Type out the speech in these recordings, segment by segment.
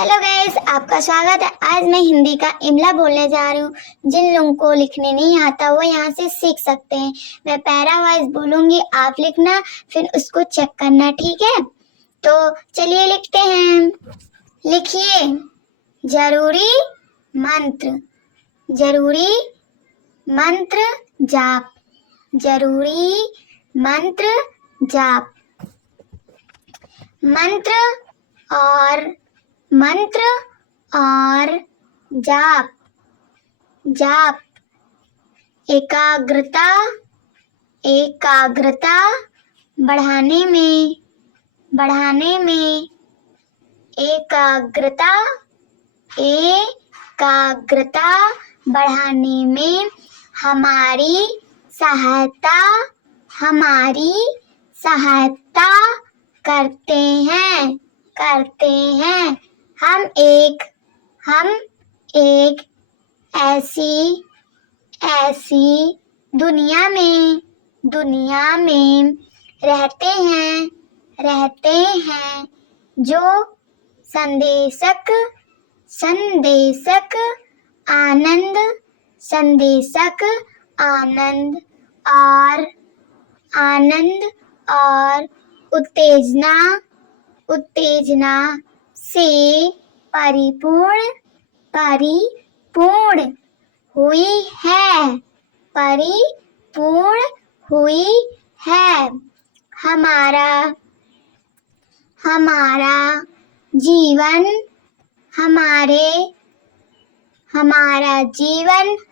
Hello guys, आपका स्वागत है। आज मैं हिंदी का इमला बोलने जा रही हूँ। जिन लोगों को लिखने नहीं आता वो यहाँ से सीख सकते हैं। मैं पैरा वाइज बोलूंगी, आप लिखना, फिर उसको चेक करना, ठीक है? तो चलिए लिखते हैं। लिखिए, जरूरी मंत्र, जरूरी मंत्र जाप, जरूरी मंत्र जाप। मंत्र और जाप, जाप। एकाग्रता, एकाग्रता बढ़ाने में, बढ़ाने में। एकाग्रता, एकाग्रता बढ़ाने में हमारी सहायता, हमारी सहायता करते हैं, करते हैं। हम एक ऐसी दुनिया में रहते हैं जो संदेशक आनंद, संदेशक आनंद और उत्तेजना से परिपूर्ण हुई है, परिपूर्ण हुई है। हमारा जीवन,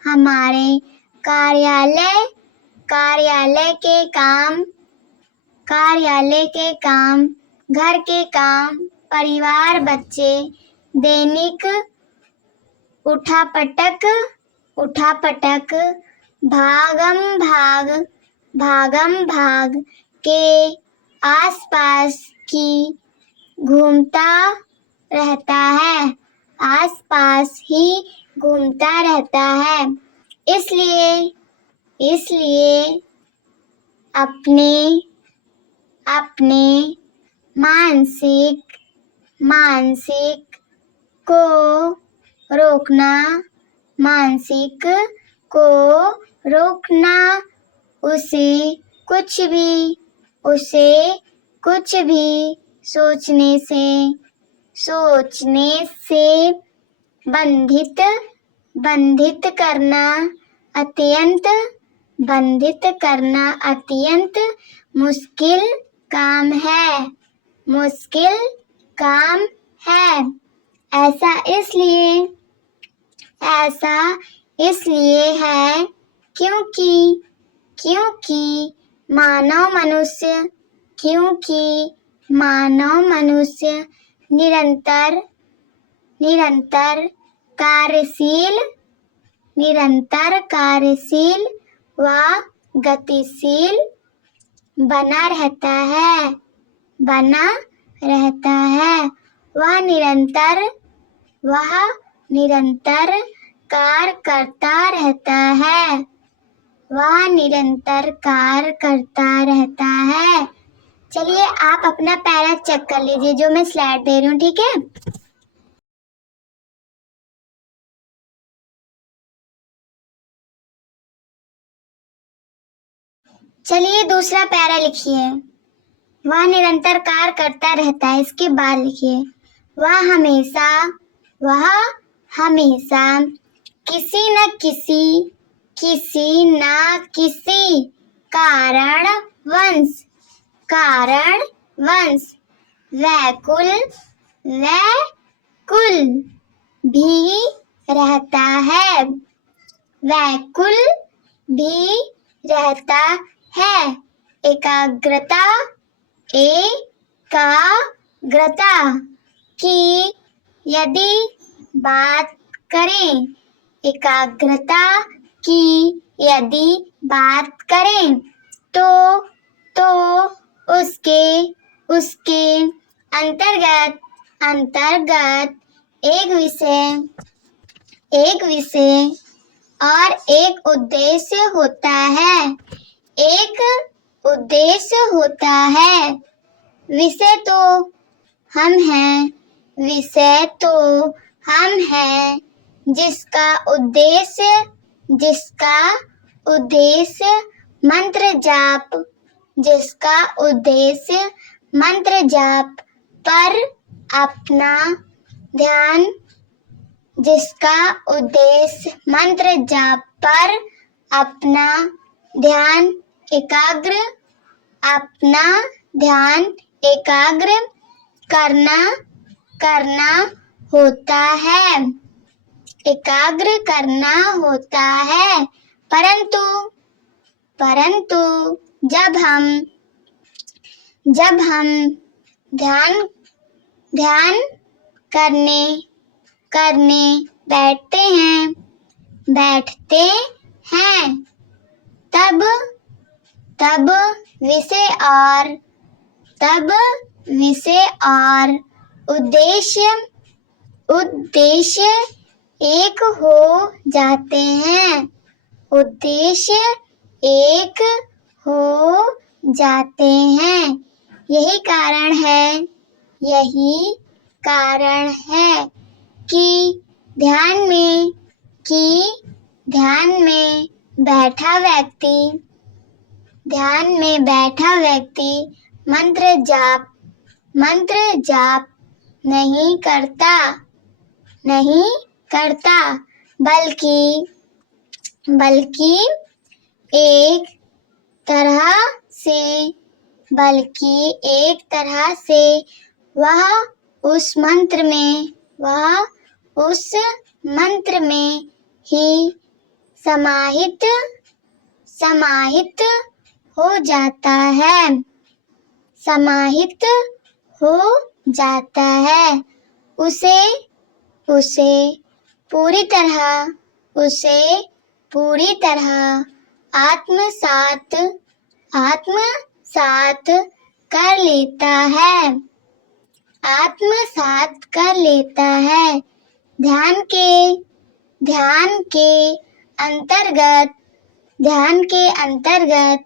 हमारे कार्यालय के काम, घर के काम, परिवार, बच्चे, दैनिक उठापटक, भागम भाग के आसपास की घूमता रहता है, आसपास ही घूमता रहता है। इसलिए अपने मानसिक को रोकना, उसे कुछ भी सोचने से बंधित करना अत्यंत मुश्किल काम है। ऐसा इसलिए है क्योंकि मानव मनुष्य निरंतर कार्यशील व गतिशील बना रहता है। वह निरंतर कार्य करता रहता है। चलिए आप अपना पैरा चेक कर लीजिए जो मैं स्लाइड दे रही हूँ, ठीक है? चलिए दूसरा पैरा लिखिए। वह निरंतर कार्य करता रहता है। इसके बाद लिखिए, वह हमेशा किसी न किसी कारणवश व्याकुल भी रहता है, एकाग्रता की यदि बात करें, एकाग्रता की यदि बात करें तो उसके अंतर्गत एक विषय और एक उद्देश्य होता है। विषय तो हम हैं, विषय तो हम हैं, जिसका उद्देश्य मंत्र जाप, जिसका उद्देश्य मंत्र जाप पर अपना ध्यान, जिसका उद्देश्य मंत्र जाप पर अपना ध्यान एकाग्र करना होता है, परंतु जब हम ध्यान करने बैठते हैं तब विषय और उद्देश्य एक हो जाते हैं। यही कारण है कि ध्यान में बैठा व्यक्ति मंत्र जाप नहीं करता, बल्कि एक तरह से वह उस मंत्र में ही समाहित हो जाता है। उसे पूरी तरह आत्मसात कर लेता है। ध्यान के अंतर्गत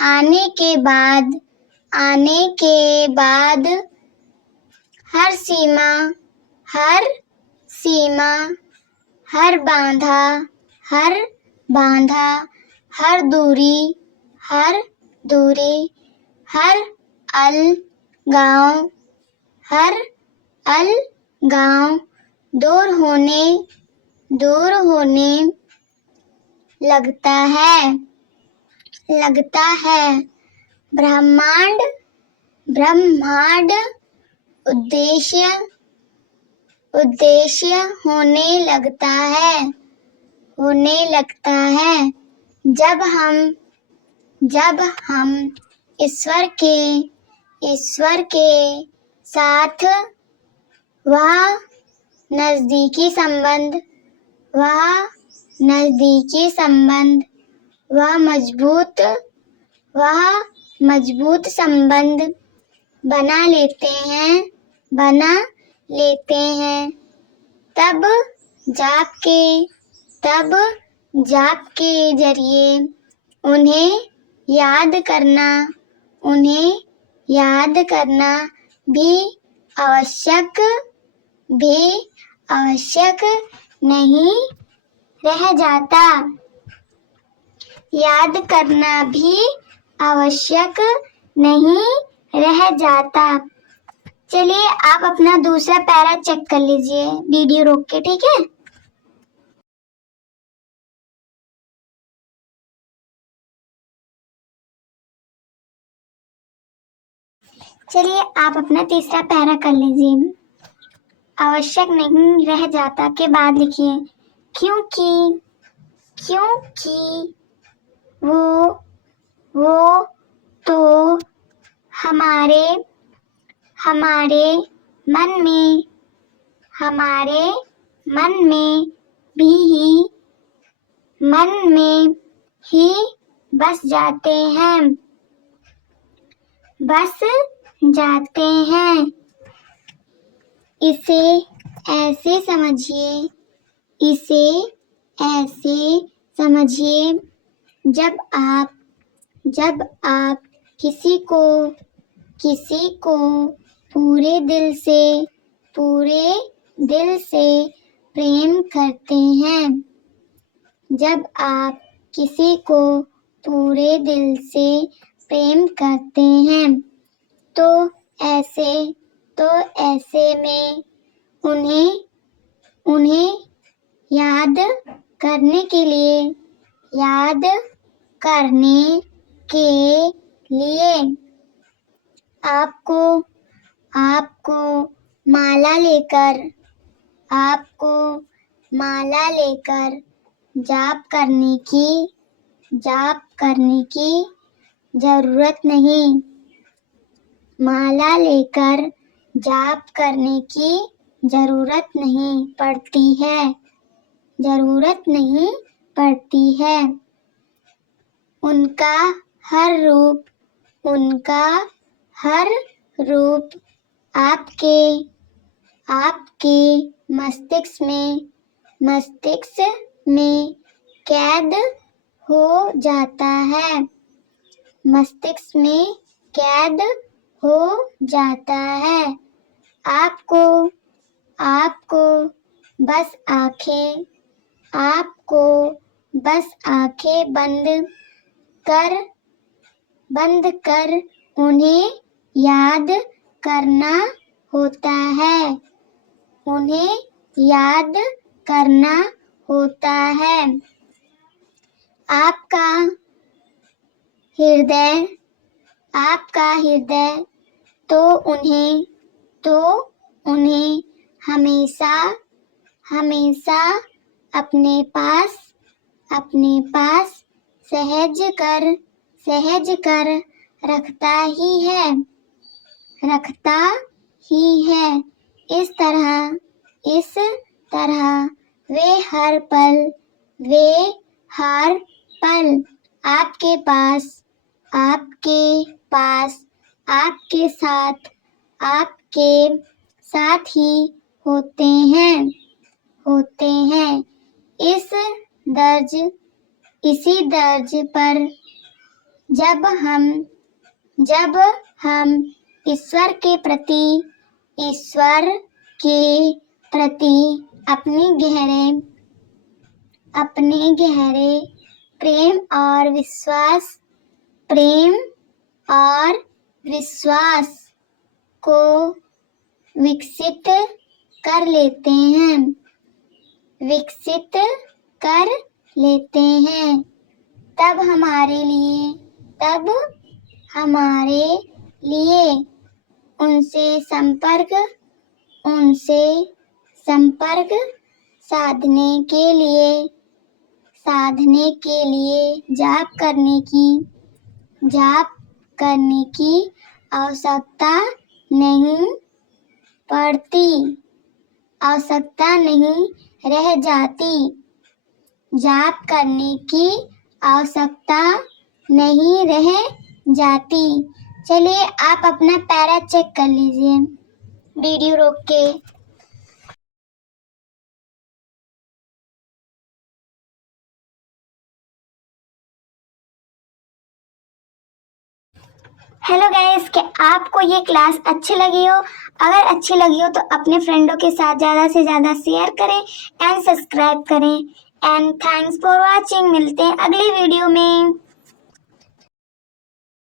आने के बाद हर बाधा, हर दूरी, हर अलगाव दूर होने लगता है। ब्रह्मांड उद्देश्य होने लगता है। जब हम ईश्वर के साथ वह नजदीकी संबंध, वह मजबूत संबंध बना लेते हैं, तब जाप के जरिए उन्हें याद करना भी आवश्यक नहीं रह जाता। याद करना भी आवश्यक नहीं रह जाता। चलिए आप अपना दूसरा पैरा चेक कर लीजिए वीडियो रोक के, ठीक है। चलिए आप अपना तीसरा पैरा कर लीजिए। आवश्यक नहीं रह जाता के बाद लिखिए क्योंकि वो तो हमारे मन में ही बस जाते हैं। इसे ऐसे समझिए जब आप किसी को पूरे दिल से पूरे दिल से प्रेम करते हैं। जब आप किसी को पूरे दिल से प्रेम करते हैं तो ऐसे में उन्हें याद करने के लिए आपको माला लेकर जाप करने की जरूरत नहीं। माला लेकर जाप करने की जरूरत नहीं पड़ती है। उनका हर रूप आपके मस्तिष्क में कैद हो जाता है। आपको बस आंखें बंद कर उन्हें याद करना होता है। आपका हृदय तो उन्हें हमेशा अपने पास सहज कर रखता ही है। इस तरह वे हर पल आपके साथ ही होते हैं। इसी दर्ज पर जब हम ईश्वर के प्रति अपने गहरे प्रेम और विश्वास को विकसित कर लेते हैं तब हमारे लिए उनसे संपर्क साधने के लिए जाप करने की आवश्यकता नहीं रह जाती। जाप करने की आवश्यकता नहीं रह जाती। चलिए आप अपना पैरा चेक कर लीजिए वीडियो रोक के। हेलो गाइस, क्या आपको ये क्लास अच्छी लगी हो? अगर अच्छी लगी हो तो अपने फ्रेंडों के साथ ज़्यादा से ज़्यादा शेयर करें एंड सब्सक्राइब करें। And thanks for watching. मिलते हैं अगली वीडियो में।